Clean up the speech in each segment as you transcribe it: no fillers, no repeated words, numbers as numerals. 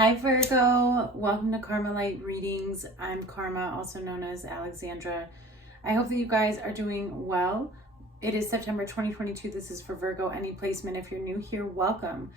Hi Virgo, welcome to Karma Light Readings. I'm Karma, also known as Alexandra. I hope that you guys are doing well. It is September 2022. This is for Virgo. Any placement, if you're new here, welcome.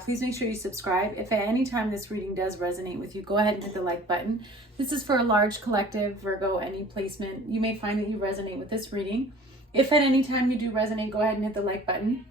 Please make sure you subscribe. If at any time this reading does resonate with you, go ahead and hit the like button. This is for a large collective, Virgo, any placement. You may find that you resonate with this reading. If at any time you do resonate, go ahead and hit the like button.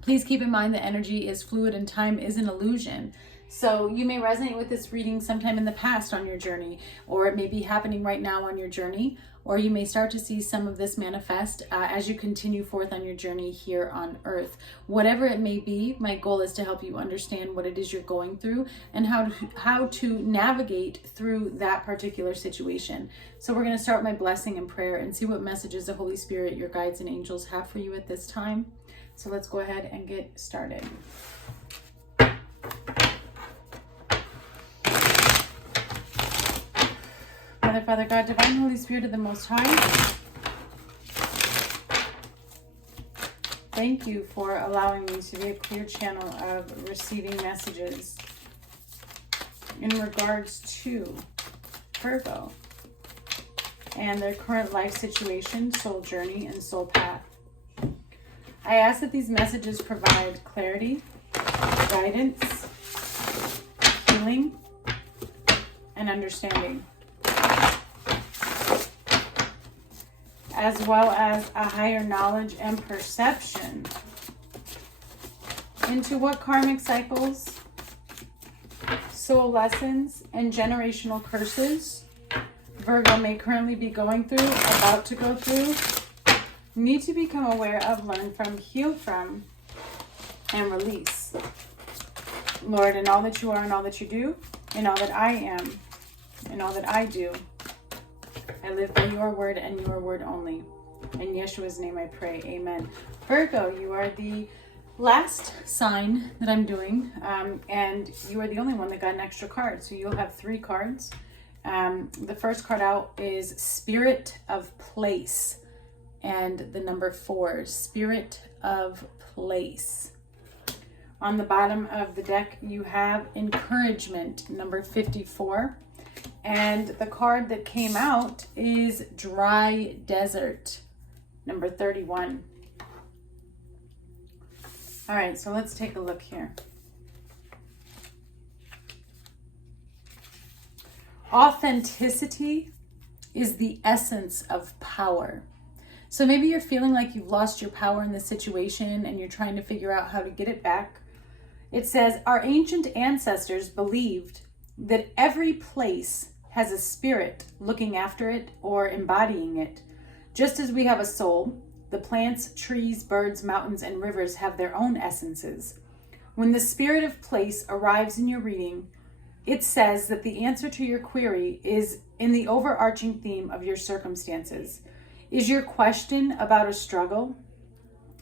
Please keep in mind that energy is fluid and time is an illusion. So you may resonate with this reading sometime in the past on your journey, or it may be happening right now on your journey, or you may start to see some of this manifest as you continue forth on your journey here on earth. Whatever it may be, my goal is to help you understand what it is you're going through and how to navigate through that particular situation. So we're going to start my blessing and prayer and see what messages the Holy Spirit, your guides and angels have for you at this time. So let's go ahead and get started. Mother, Father, God, Divine Holy Spirit of the Most High, thank you for allowing me to be a clear channel of receiving messages in regards to Virgo and their current life situation, soul journey, and soul path. I ask that these messages provide clarity, guidance, healing, and understanding, as well as a higher knowledge and perception into what karmic cycles, soul lessons, and generational curses Virgo may currently be going through, about to go through, need to become aware of, learn from, heal from, and release. Lord, in all that you are and all that you do, in all that I am and all that I do, I live by your word and your word only. In Yeshua's name I pray, amen. Virgo, you are the last sign that I'm doing, and you are the only one that got an extra card. So you'll have 3 cards. The first card out is Spirit of Place, and the number 4, Spirit of Place. On the bottom of the deck, you have Encouragement, number 54. And the card that came out is Dry Desert, number 31. All right, so let's take a look here. Authenticity is the essence of power. So maybe you're feeling like you've lost your power in this situation and you're trying to figure out how to get it back. It says, our ancient ancestors believed that every place has a spirit looking after it or embodying it. Just as we have a soul, the plants, trees, birds, mountains, and rivers have their own essences. When the spirit of place arrives in your reading, it says that the answer to your query is in the overarching theme of your circumstances. Is your question about a struggle?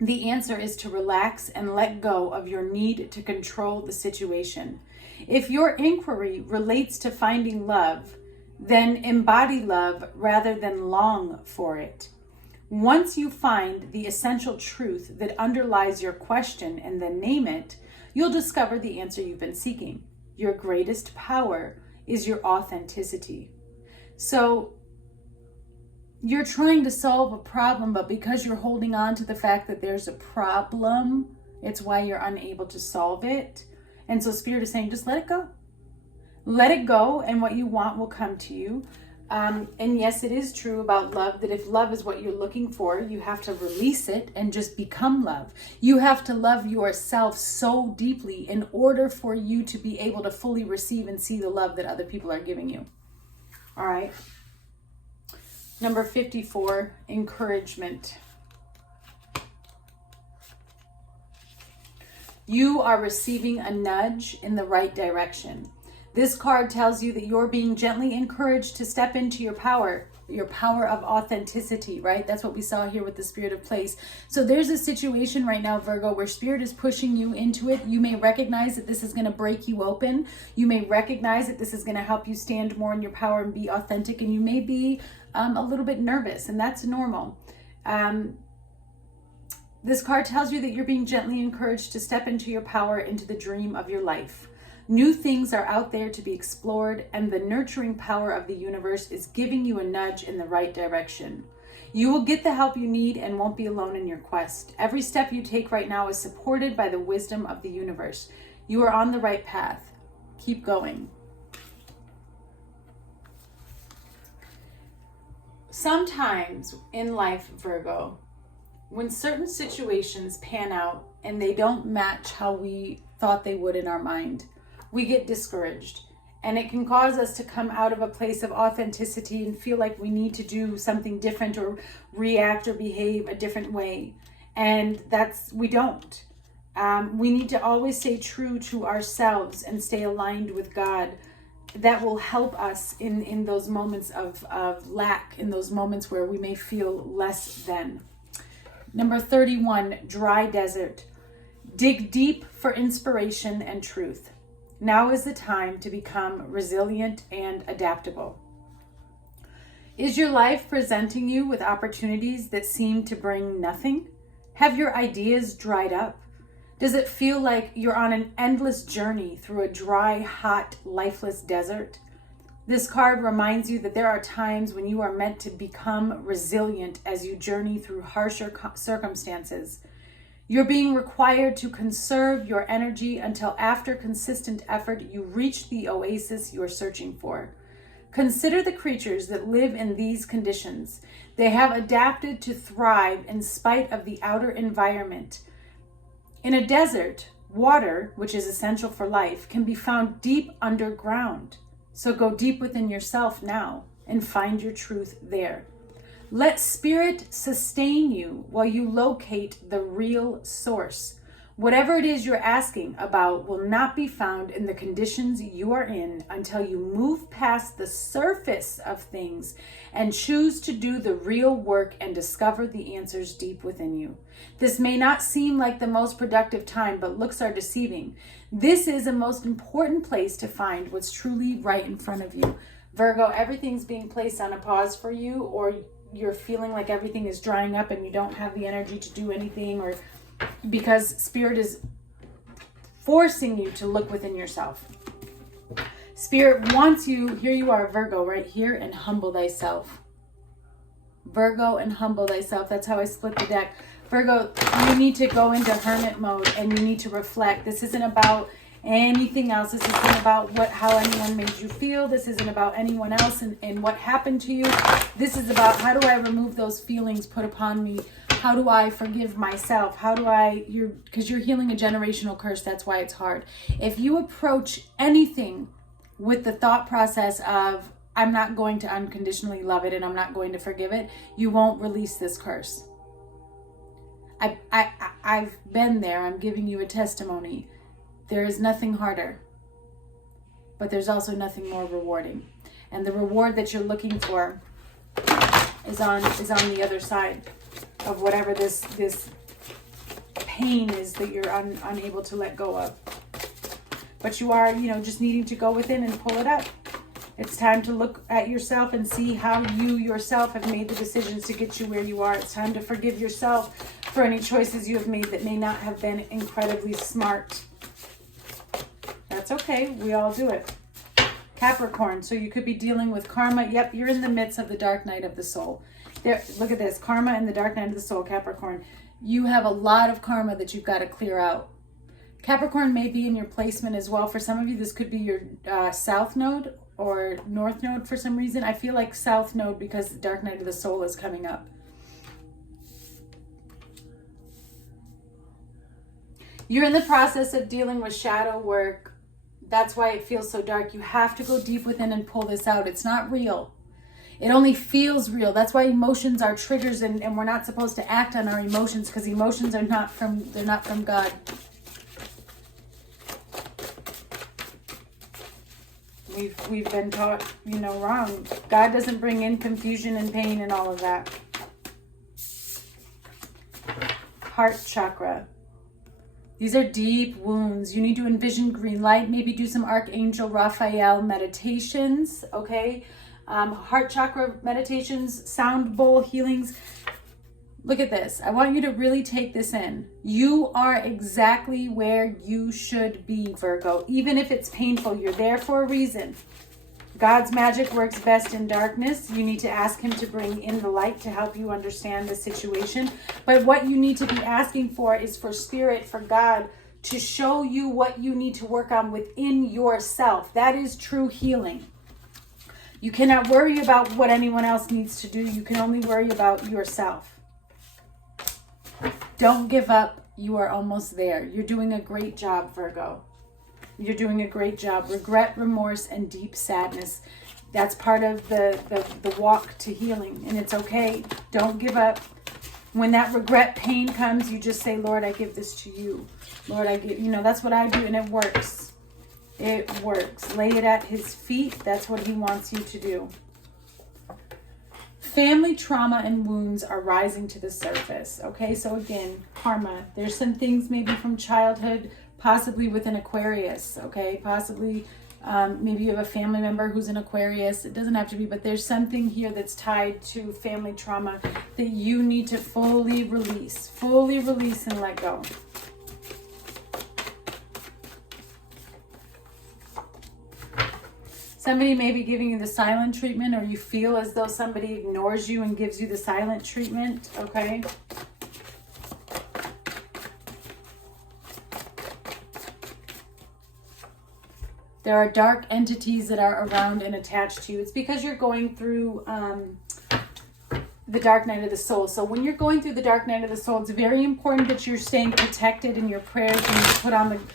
The answer is to relax and let go of your need to control the situation. If your inquiry relates to finding love, then embody love rather than long for it. Once you find the essential truth that underlies your question and then name it, you'll discover the answer you've been seeking. Your greatest power is your authenticity. So you're trying to solve a problem, but because you're holding on to the fact that there's a problem, it's why you're unable to solve it. And so Spirit is saying, just let it go. Let it go, and what you want will come to you. And yes, it is true about love that if love is what you're looking for, you have to release it and just become love. You have to love yourself so deeply in order for you to be able to fully receive and see the love that other people are giving you. All right. Number 54, Encouragement. You are receiving a nudge in the right direction. This card tells you that you're being gently encouraged to step into your power of authenticity, right? That's what we saw here with the Spirit of Place. So there's a situation right now, Virgo, where Spirit is pushing you into it. You may recognize that this is going to break you open. You may recognize that this is going to help you stand more in your power and be authentic. And you may be a little bit nervous, and that's normal. This card tells you that you're being gently encouraged to step into your power, into the dream of your life. New things are out there to be explored, and the nurturing power of the universe is giving you a nudge in the right direction. You will get the help you need and won't be alone in your quest. Every step you take right now is supported by the wisdom of the universe. You are on the right path. Keep going. Sometimes in life, Virgo, when certain situations pan out and they don't match how we thought they would in our mind, we get discouraged. And it can cause us to come out of a place of authenticity and feel like we need to do something different or react or behave a different way. And we don't. We need to always stay true to ourselves and stay aligned with God. That will help us in those moments of lack, in those moments where we may feel less than. Number 31, dry desert. Dig deep for inspiration and truth. Now is the time to become resilient and adaptable. Is your life presenting you with opportunities that seem to bring nothing? Have your ideas dried up? Does it feel like you're on an endless journey through a dry, hot, lifeless desert? This card reminds you that there are times when you are meant to become resilient as you journey through harsher circumstances. You're being required to conserve your energy until after consistent effort you reach the oasis you're searching for. Consider the creatures that live in these conditions. They have adapted to thrive in spite of the outer environment. In a desert, water, which is essential for life, can be found deep underground. So go deep within yourself now and find your truth there. Let spirit sustain you while you locate the real source. Whatever it is you're asking about will not be found in the conditions you are in until you move past the surface of things and choose to do the real work and discover the answers deep within you. This may not seem like the most productive time, but looks are deceiving. This is a most important place to find what's truly right in front of you. Virgo, everything's being placed on a pause for you, or you're feeling like everything is drying up and you don't have the energy to do anything, or because Spirit is forcing you to look within yourself. Spirit wants you, here you are, Virgo, right here, and humble thyself. Virgo, and humble thyself. That's how I split the deck. Virgo, you need to go into hermit mode and you need to reflect. This isn't about anything else. This isn't about how anyone made you feel. This isn't about anyone else and what happened to you. This is about, how do I remove those feelings put upon me? How do I forgive myself? Because you're healing a generational curse. That's why it's hard. If you approach anything with the thought process of, I'm not going to unconditionally love it and I'm not going to forgive it, you won't release this curse. I've been there. I'm giving you a testimony. There is nothing harder, but there's also nothing more rewarding. And the reward that you're looking for is on the other side of whatever this pain is that you're unable to let go of. But you are, just needing to go within and pull it up. It's time to look at yourself and see how you yourself have made the decisions to get you where you are. It's time to forgive yourself for any choices you have made that may not have been incredibly smart. That's okay. We all do it. Capricorn. So you could be dealing with karma. Yep, you're in the midst of the dark night of the soul. There, look at this. Karma and the dark night of the soul, Capricorn. You have a lot of karma that you've got to clear out. Capricorn may be in your placement as well. For some of you, this could be your south node or north node for some reason. I feel like south node because the dark night of the soul is coming up. You're in the process of dealing with shadow work. That's why it feels so dark. You have to go deep within and pull this out. It's not real. It only feels real. That's why emotions are triggers, and we're not supposed to act on our emotions because emotions are not from God. We've been taught, wrong. God doesn't bring in confusion and pain and all of that. Heart chakra. These are deep wounds. You need to envision green light. Maybe do some Archangel Raphael meditations, okay? Heart chakra meditations, sound bowl healings. Look at this. I want you to really take this in. You are exactly where you should be, Virgo. Even if it's painful, you're there for a reason. God's magic works best in darkness. You need to ask him to bring in the light to help you understand the situation. But what you need to be asking for is for Spirit, for God, to show you what you need to work on within yourself. That is true healing. You cannot worry about what anyone else needs to do. You can only worry about yourself. Don't give up. You are almost there. You're doing a great job, Virgo. You're doing a great job. Regret, remorse, and deep sadness. That's part of the walk to healing. And it's okay. Don't give up. When that regret pain comes, you just say, Lord, I give this to you. Lord, I give, that's what I do. And it works. It works. Lay it at his feet. That's what he wants you to do. Family trauma and wounds are rising to the surface. Okay, so again, karma. There's some things maybe from childhood, possibly with an Aquarius. Okay, possibly maybe you have a family member who's an Aquarius. It doesn't have to be, but there's something here that's tied to family trauma that you need to fully release and let go. Somebody may be giving you the silent treatment, or you feel as though somebody ignores you and gives you the silent treatment, okay? There are dark entities that are around and attached to you. It's because you're going through the dark night of the soul. So when you're going through the dark night of the soul, it's very important that you're staying protected in your prayers. You need to put on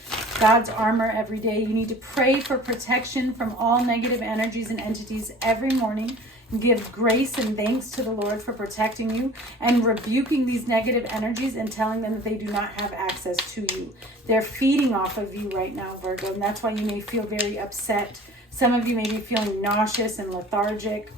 God's armor every day. You need to pray for protection from all negative energies and entities every morning. And give grace and thanks to the Lord for protecting you and rebuking these negative energies and telling them that they do not have access to you. They're feeding off of you right now, Virgo, and that's why you may feel very upset. Some of you may be feeling nauseous and lethargic.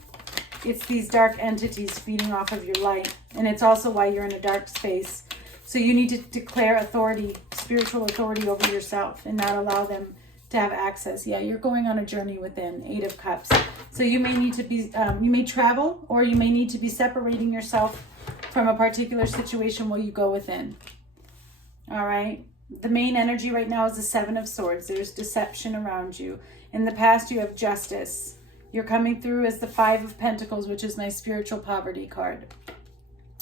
It's these dark entities feeding off of your light, and it's also why you're in a dark space. So you need to declare authority, spiritual authority over yourself and not allow them to have access. Yeah, you're going on a journey within. 8 of Cups. So you may need to be, you may travel, or you may need to be separating yourself from a particular situation while you go within. All right. The main energy right now is the 7 of Swords. There's deception around you. In the past, you have justice. You're coming through as the 5 of Pentacles, which is my spiritual poverty card.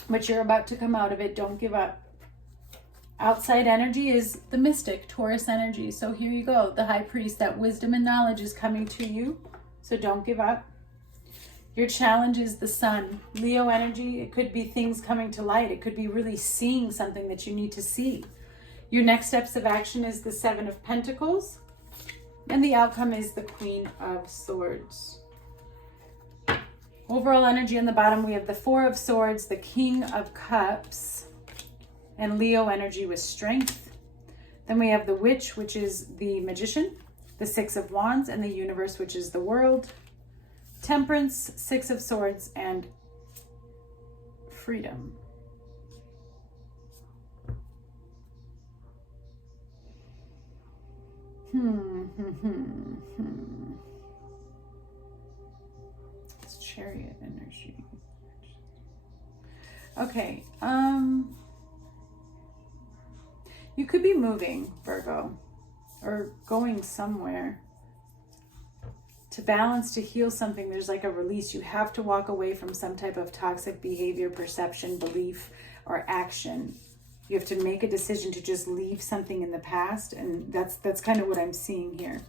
But you're about to come out of it. Don't give up. Outside energy is the mystic, Taurus energy. So here you go, the High Priest. That wisdom and knowledge is coming to you. So don't give up. Your challenge is the Sun, Leo energy. It could be things coming to light. It could be really seeing something that you need to see. Your next steps of action is the 7 of Pentacles. And the outcome is the Queen of Swords. Overall energy on the bottom, we have the 4 of Swords, the King of Cups, and Leo energy with strength. Then we have the Witch, which is the Magician, the 6 of Wands, and the Universe, which is the World. Temperance, 6 of Swords, and Freedom. It's Chariot energy. Okay, you could be moving, Virgo, or going somewhere to balance, to heal something. There's like a release. You have to walk away from some type of toxic behavior, perception, belief, or action. You have to make a decision to just leave something in the past, and that's kind of what I'm seeing here.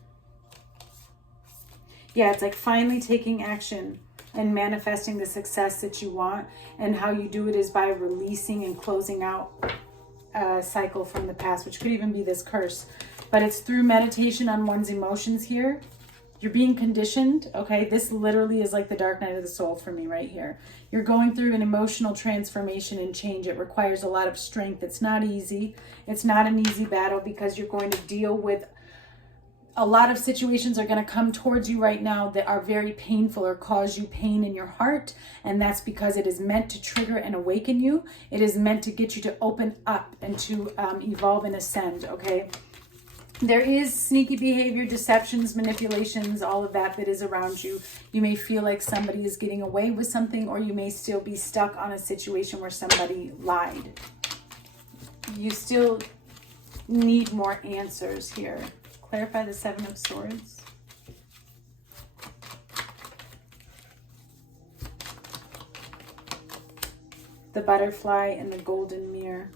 Yeah, it's like finally taking action and manifesting the success that you want, and how you do it is by releasing and closing out a cycle from the past, which could even be this curse. But it's through meditation on one's emotions here. You're being conditioned, okay? This literally is like the dark night of the soul for me right here. You're going through an emotional transformation and change. It requires a lot of strength. It's not easy. It's not an easy battle, because you're going to deal with a lot of situations are going to come towards you right now that are very painful or cause you pain in your heart. And that's because it is meant to trigger and awaken you. It is meant to get you to open up and to evolve and ascend, okay? There is sneaky behavior, deceptions, manipulations, all of that is around you. You may feel like somebody is getting away with something, or you may still be stuck on a situation where somebody lied. You still need more answers here. Clarify the Seven of Swords. The butterfly and the golden mirror.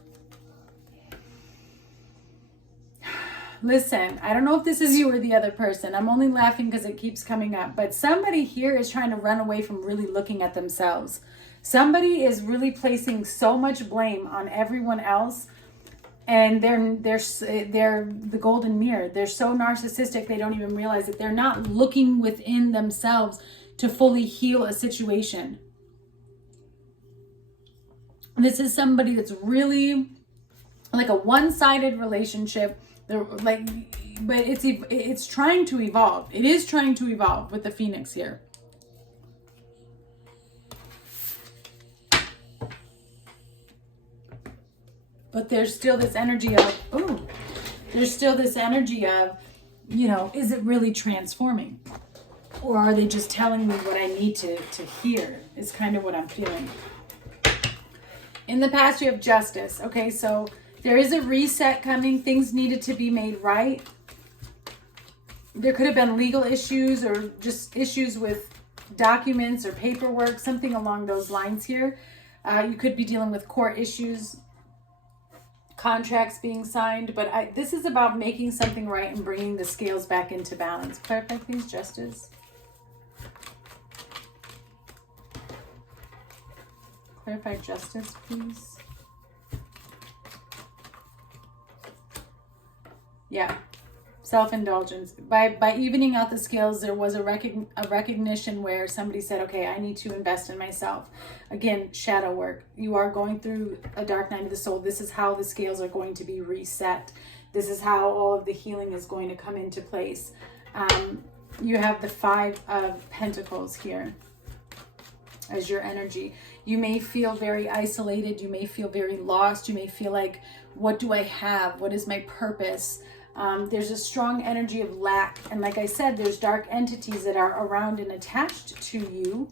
Listen, I don't know if this is you or the other person. I'm only laughing because it keeps coming up. But somebody here is trying to run away from really looking at themselves. Somebody is really placing so much blame on everyone else. And they're the golden mirror. They're so narcissistic they don't even realize that they're not looking within themselves to fully heal a situation. This is somebody that's really like a one-sided relationship. They're like, but it's trying to evolve. It is trying to evolve with the Phoenix here. But there's still this energy of, you know, is it really transforming? Or are they just telling me what I need to hear is kind of what I'm feeling. In the past, you have Justice. Okay, so there is a reset coming. Things needed to be made right. There could have been legal issues or just issues with documents or paperwork, something along those lines here. You could be dealing with court issues, contracts being signed, but this is about making something right and bringing the scales back into balance. Clarify, please, Justice. Clarify Justice, please. Yeah, self-indulgence. By evening out the scales, there was a recognition where somebody said, okay, I need to invest in myself. Again, shadow work. You are going through a dark night of the soul. This is how the scales are going to be reset. This is how all of the healing is going to come into place. You have the Five of Pentacles here as your energy. You may feel very isolated. You may feel very lost. You may feel like, what do I have? What is my purpose? There's a strong energy of lack. And like I said, there's dark entities that are around and attached to you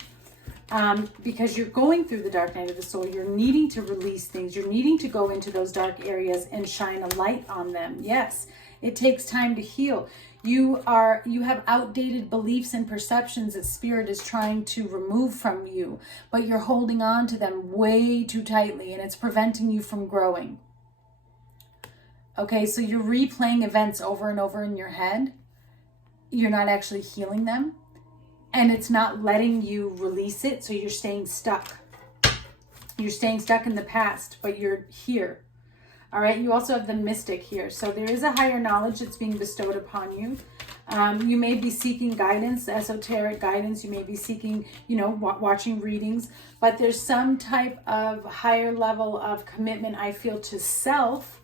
because you're going through the dark night of the soul. You're needing to release things. You're needing to go into those dark areas and shine a light on them. Yes, it takes time to heal. You have outdated beliefs and perceptions that Spirit is trying to remove from you, but you're holding on to them way too tightly, and it's preventing you from growing. Okay, so you're replaying events over and over in your head. You're not actually healing them, and it's not letting you release it, so you're staying stuck. You're staying stuck in the past, but you're here. All right, you also have the Mystic here. So there is a higher knowledge that's being bestowed upon you. You may be seeking guidance, esoteric guidance. You may be seeking, watching readings. But there's some type of higher level of commitment, I feel, to self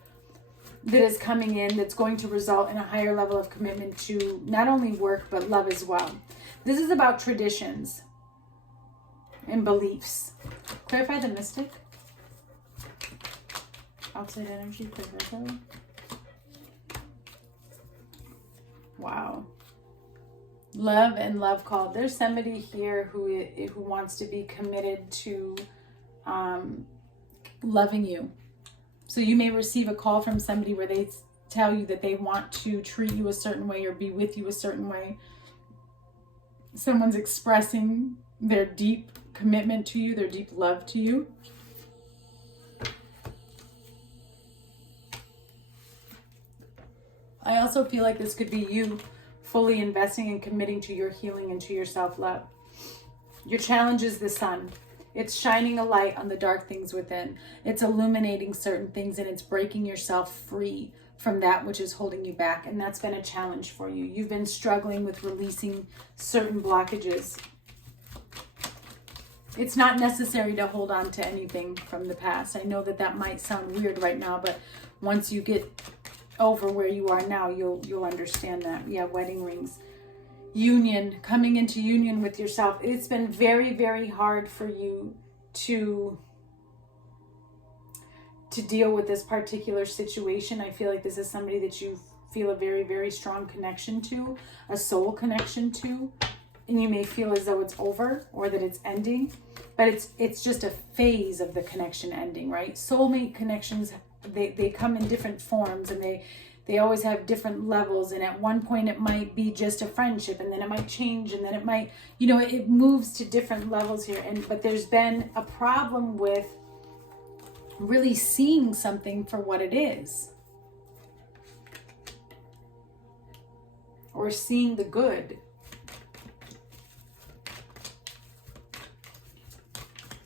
that is coming in that's going to result in a higher level of commitment to not only work, but love as well. This is about traditions and beliefs. Clarify the Mystic. Outside energy for Virgo. Wow. Love and love call. There's somebody here who wants to be committed to loving you. So you may receive a call from somebody where they tell you that they want to treat you a certain way or be with you a certain way. Someone's expressing their deep commitment to you, their deep love to you. I also feel like this could be you fully investing and committing to your healing and to your self-love. Your challenge is the sun. It's shining a light on the dark things within. It's illuminating certain things, and it's breaking yourself free from that which is holding you back. And that's been a challenge for you. You've been struggling with releasing certain blockages. It's not necessary to hold on to anything from the past. I know that might sound weird right now, but once you get over where you are now, you'll understand that. Yeah, wedding rings. Union, coming into union with yourself. It's been very, very hard for you to deal with this particular situation. I feel like this is somebody that you've feel a very, very strong connection to, a soul connection to, and you may feel as though it's over or that it's ending, but it's just a phase of the connection ending, right? Soulmate connections, they come in different forms, and they always have different levels. And at one point it might be just a friendship, and then it might change, and then it might, you know, it moves to different levels here. But there's been a problem with really seeing something for what it is, or seeing the good.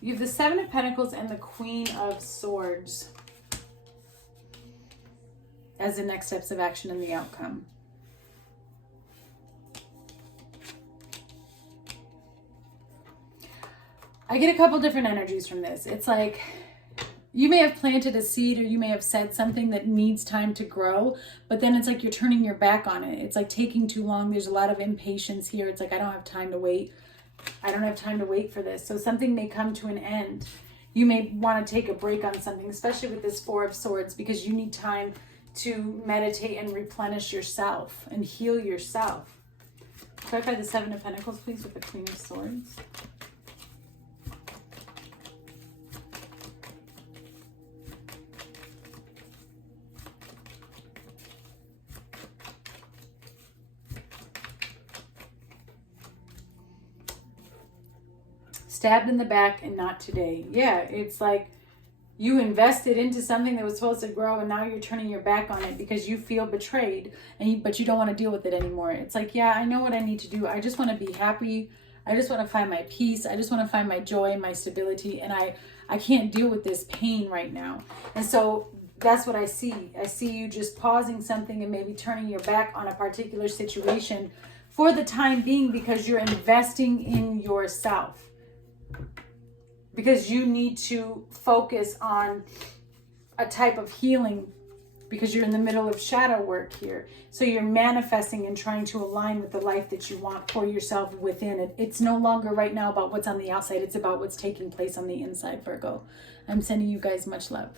You have the Seven of Pentacles and the Queen of Swords as the next steps of action and the outcome. I get a couple different energies from this. It's like you may have planted a seed, or you may have said something that needs time to grow, but then it's like you're turning your back on it. It's like taking too long. There's a lot of impatience here. It's like, I don't have time to wait. I don't have time to wait for this. So something may come to an end. You may want to take a break on something, especially with this Four of Swords, because you need time to meditate and replenish yourself and heal yourself. Clarify the Seven of Pentacles, please, with the Queen of Swords. Stabbed in the back and not today. Yeah, it's like you invested into something that was supposed to grow, and now you're turning your back on it because you feel betrayed, but you don't want to deal with it anymore. It's like, yeah, I know what I need to do. I just want to be happy. I just want to find my peace. I just want to find my joy and my stability, and I can't deal with this pain right now. And so that's what I see. I see you just pausing something and maybe turning your back on a particular situation for the time being, because you're investing in yourself. Because you need to focus on a type of healing, because you're in the middle of shadow work here. So you're manifesting and trying to align with the life that you want for yourself within it. It's no longer right now about what's on the outside. It's about what's taking place on the inside, Virgo. I'm sending you guys much love.